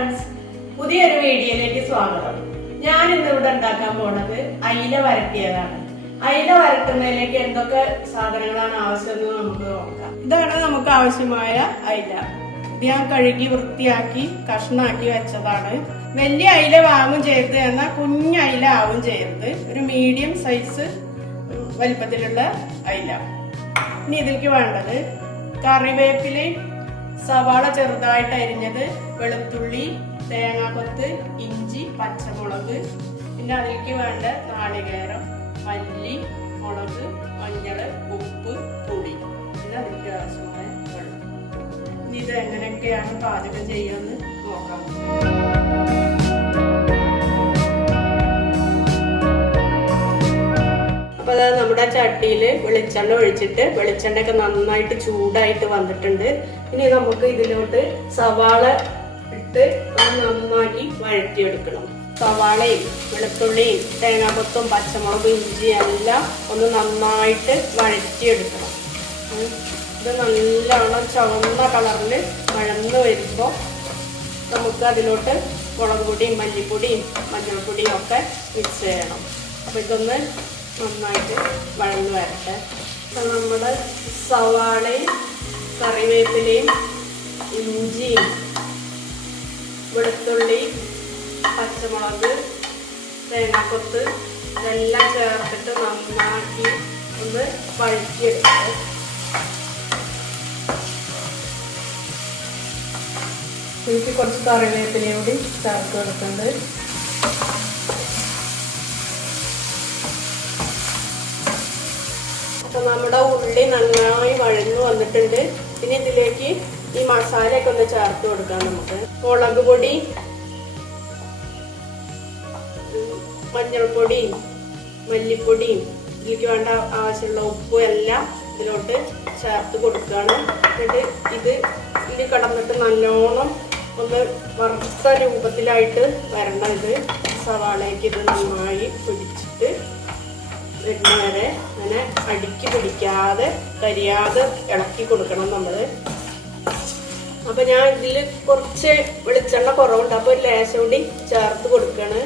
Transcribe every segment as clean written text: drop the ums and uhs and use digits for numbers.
Friends, പുതിയൊരു വീഡിയോയിലേക്ക് സ്വാഗതം. ഞാൻ ഇന്നിവിടെ ഉണ്ടാക്കാൻ പോണത് അയില വരട്ടിയതാണ്. അയില വരട്ടുന്നതിലേക്ക് എന്തൊക്കെ സാധനങ്ങളാണ് ആവശ്യമെന്ന് നമുക്ക് നോക്കാം. ഇതാണ് നമുക്ക് ആവശ്യമായ അയില. ഇത് ഞാൻ കഴുകി വൃത്തിയാക്കി കഷ്ണാക്കി വെച്ചതാണ്. വലിയ അയില വാങ്ങും ചെയ്യരുത്, എന്നാൽ കുഞ്ഞ അയില ആവും ചെയ്യരുത്. ഒരു മീഡിയം സൈസ് വലിപ്പത്തിലുള്ള അയില. ഇനി ഇതിലേക്ക് വേണ്ടത് കറിവേപ്പില, സവാള ചെറുതായിട്ട് അരിഞ്ഞത്, വെളുത്തുള്ളി, തേങ്ങാക്കൊത്ത്, ഇഞ്ചി, പച്ചമുളക്, പിന്നെ അതിലേക്ക് വേണ്ട നാളികേരം, മല്ലി, മുളക്, മഞ്ഞൾ, ഉപ്പ്, പൊടി, പിന്നെ അതിലേക്ക് ആവശ്യമായ വെള്ളം. ഇനി ഇത് എങ്ങനെയൊക്കെയാണ് പാചകം ചെയ്യാന്ന് നോക്കാം. അപ്പൊ അതായത് നമ്മുടെ ചട്ടിയിൽ വെളിച്ചെണ്ണ ഒഴിച്ചിട്ട് വെളിച്ചെണ്ണയൊക്കെ നന്നായിട്ട് ചൂടായിട്ട് വന്നിട്ടുണ്ട്. ഇനി നമുക്ക് ഇതിലോട്ട് സവാള ഇട്ട് നന്നാക്കി വഴറ്റിയെടുക്കണം. സവാളയും വെളുത്തുള്ളിയും തേങ്ങാക്കൊത്തും പച്ചമുളകും ഇഞ്ചിയും എല്ലാം ഒന്ന് നന്നായിട്ട് വഴറ്റിയെടുക്കണം. ഇത് നല്ലോണം ചുവന്ന കളറിൽ വഴന്ന് വരുമ്പോൾ നമുക്ക് അതിലോട്ട് മുളക് പൊടിയും മല്ലിപ്പൊടിയും മഞ്ഞൾപ്പൊടിയും ഒക്കെ മിക്സ് ചെയ്യണം. അപ്പോൾ ഇതൊന്ന് നന്നായിട്ട് വഴന്ന് വരട്ടെ. അപ്പം നമ്മുടെ സവാളയും കറിവേപ്പിലയും ഇഞ്ചിയും വെളുത്തുള്ളി പച്ചമുളക് തേങ്ങാക്കൊത്ത് ഇതെല്ലാം ചേർത്തിട്ട് നന്നാക്കി ഒന്ന് വഴറ്റിയെടുക്കുക. എനിക്ക് കുറച്ച് കറിവേപ്പിലയും കൂടി ചേർത്ത് കൊടുക്കുന്നുണ്ട്. അപ്പൊ നമ്മുടെ ഉള്ളി നന്നായി വഴന്നു വന്നിട്ടുണ്ട്. പിന്നെ ഇതിലേക്ക് ഈ മസാലയൊക്കെ ഒന്ന് ചേർത്ത് കൊടുക്കാം. നമുക്ക് മുളക് പൊടി, മഞ്ഞൾപ്പൊടിയും മല്ലിപ്പൊടിയും ഇതിലേക്ക് വേണ്ട ആവശ്യമുള്ള ഉപ്പും എല്ലാം ഇതിലോട്ട് ചേർത്ത് കൊടുക്കുകയാണ്. എന്നിട്ട് ഇതിൽ കിടന്നിട്ട് നല്ലോണം ഒന്ന് വറുത്ത രൂപത്തിലായിട്ട് വരണം. ഇത് സവാളയ്ക്ക് ഇത് നന്നായി പിടിച്ചിട്ട് വരുന്ന വരെ അങ്ങനെ അടുക്കി പിടിക്കാതെ കരിയാതെ ഇളക്കി കൊടുക്കണം നമ്മൾ. അപ്പൊ ഞാൻ ഇതിൽ കുറച്ച് വെളിച്ചെണ്ണ കുറവുണ്ട്, അപ്പൊ ഒരു ലേശം കൂടി ചേർത്ത് കൊടുക്കാണ്.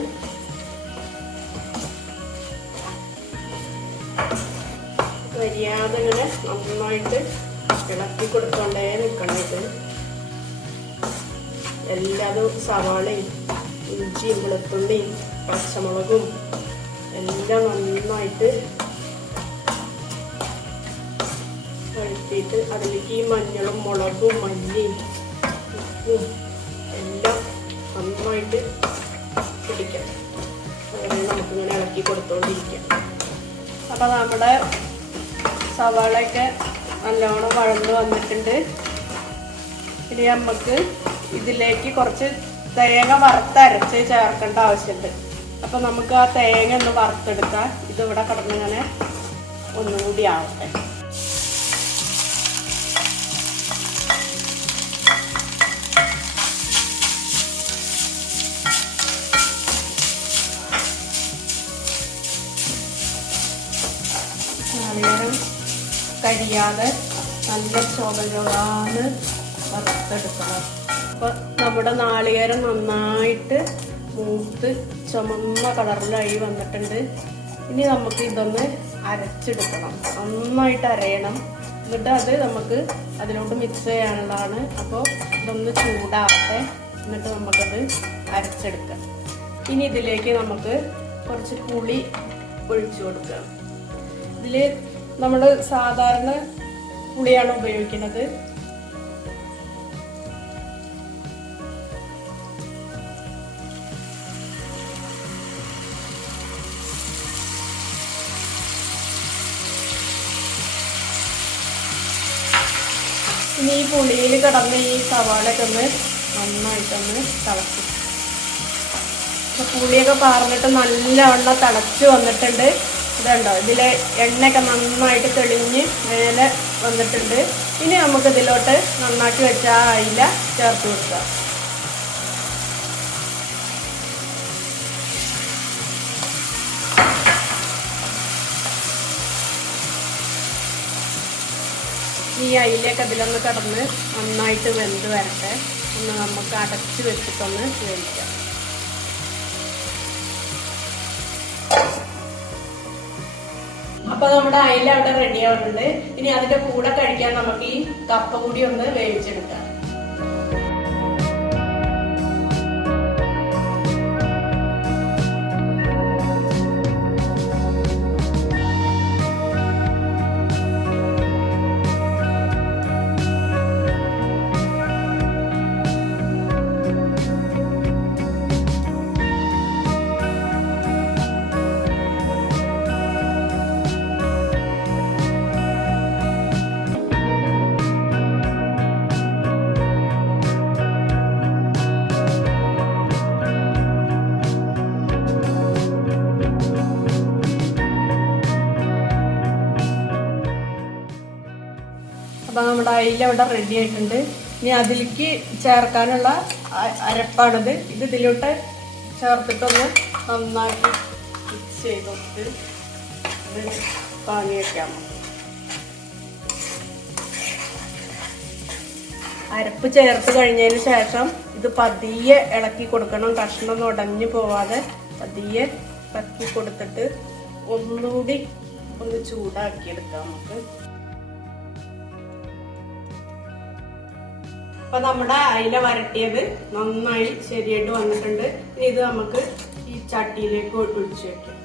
കരിയാതെ ഇങ്ങനെ നന്നായിട്ട് ഇളക്കി കൊടുത്തോണ്ടേ നിൽക്കണം. ഇത് എല്ലാതും സവാളയും ഇഞ്ചിയും വെളുത്തുള്ളിയും പച്ചമുളകും എല്ലാം നന്നായിട്ട് വഴറ്റിയിട്ട് അതിലേക്ക് ഈ മഞ്ഞളും മുളകും മല്ലിയും ഉപ്പും എല്ലാം നന്നായിട്ട് പിടിക്കാം. അങ്ങനെ നമുക്കിങ്ങനെ ഇളക്കി കൊടുത്തോണ്ടിരിക്കാം. അപ്പം നമ്മുടെ സവാളയൊക്കെ നല്ലോണം വഴന്ന് വന്നിട്ടുണ്ട്. ഇനി നമുക്ക് ഇതിലേക്ക് കുറച്ച് തേങ്ങ വറുത്തരച്ച് ചേർക്കേണ്ട ആവശ്യമുണ്ട്. അപ്പം നമുക്ക് ആ തേങ്ങ ഒന്ന് വറുത്തെടുക്കാം. ഇതിവിടെ കിടന്നിങ്ങനെ ഒന്നുകൂടി ആവട്ടെ. നാളികേരം കരിയാതെ നല്ല ചുവന്ന് വറുത്തെടുക്കണം. അപ്പം നമ്മുടെ നാളികേരം നന്നായിട്ട് മൂത്ത് ചുമന്ന കളറിലായി വന്നിട്ടുണ്ട്. ഇനി നമുക്ക് ഇതൊന്ന് അരച്ചെടുക്കണം. നന്നായിട്ട് അരയണം. എന്നിട്ട് അത് നമുക്ക് അതിലോട്ട് മിക്സ് ചെയ്യാനുള്ളതാണ്. അപ്പോൾ ഇതൊന്ന് ചൂടാവട്ടെ. എന്നിട്ട് നമുക്കത് അരച്ചെടുക്കാം. ഇനി ഇതിലേക്ക് നമുക്ക് കുറച്ച് പുളി ഒഴിച്ചു കൊടുക്കാം. ഇതിൽ നമ്മൾ സാധാരണ പുളിയാണ് ഉപയോഗിക്കുന്നത്. ഇനി ഈ പുളിയിൽ കിടന്ന് ഈ സവാളയൊക്കെ ഒന്ന് നന്നായിട്ടൊന്ന് തിളച്ചു. അപ്പോൾ പുളിയൊക്കെ പാർന്നിട്ട് നല്ലവണ്ണം തിളച്ച് വന്നിട്ടുണ്ട്. ഇതുണ്ടോ, ഇതിലെ എണ്ണയൊക്കെ നന്നായിട്ട് തെളിഞ്ഞ് മേലെ വന്നിട്ടുണ്ട്. ഇനി നമുക്ക് ഇതിലോട്ട് നന്നാക്കി വെച്ച ആ അയില ചേർത്ത് കൊടുക്കാം. ഈ അയിലയൊക്കെ അതിലൊന്ന് കിടന്ന് നന്നായിട്ട് വെന്ത് വരട്ടെ. ഒന്ന് നമുക്ക് അടച്ച് വെച്ചിട്ടൊന്ന് വേവിക്കാം. അപ്പൊ നമ്മുടെ അയില അവിടെ റെഡി ആവുന്നുണ്ട്. ഇനി അതിന്റെ കൂടെ കഴിക്കാൻ നമുക്ക് ഈ കപ്പ കൂടി ഒന്ന് വേവിച്ചെടുക്കാം. അപ്പം നമ്മുടെ അയില ഇവിടെ റെഡി ആയിട്ടുണ്ട്. ഇനി അതിലേക്ക് ചേർക്കാനുള്ള അരപ്പാണിത്. ഇതിലോട്ട് ചേർത്തിട്ടൊന്ന് നന്നാക്കി മിക്സ് ചെയ്തിട്ട് ഇത് വാങ്ങി വെക്കാം. അരപ്പ് ചേർത്ത് കഴിഞ്ഞതിന് ശേഷം ഇത് പതിയെ ഇളക്കി കൊടുക്കണം. കഷ്ണം ഉടഞ്ഞു പോവാതെ പതിയെ ഇളക്കി കൊടുത്തിട്ട് ഒന്നുകൂടി ഒന്ന് ചൂടാക്കിയെടുക്കാം നമുക്ക്. അപ്പൊ നമ്മുടെ അയില വരട്ടിയത് നന്നായി ശരിയായിട്ട് വന്നിട്ടുണ്ട്. ഇനി ഇത് നമുക്ക് ഈ ചട്ടിയിലേക്ക് ഒഴിച്ചു വെക്കാം.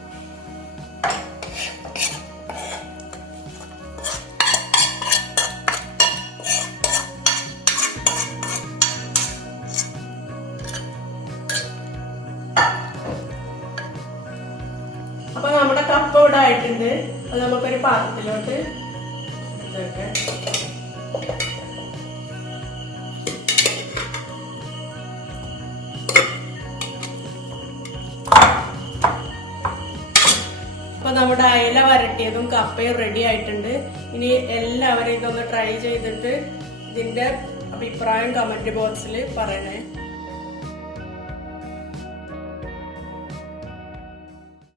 അപ്പൊ നമ്മുടെ കപ്പ ഇവിടെ ആയിട്ടുണ്ട്. അത് നമുക്കൊരു പാത്രത്തിലോട്ട് ഇതൊക്കെ അപ്പൊ നമ്മുടെ അയില വരട്ടിയതും കപ്പയും റെഡി ആയിട്ടുണ്ട്. ഇനി എല്ലാവരും ഇതൊന്ന് ട്രൈ ചെയ്തിട്ട് ഇതിന്റെ അഭിപ്രായം കമന്റ് ബോക്സിൽ പറയണേ.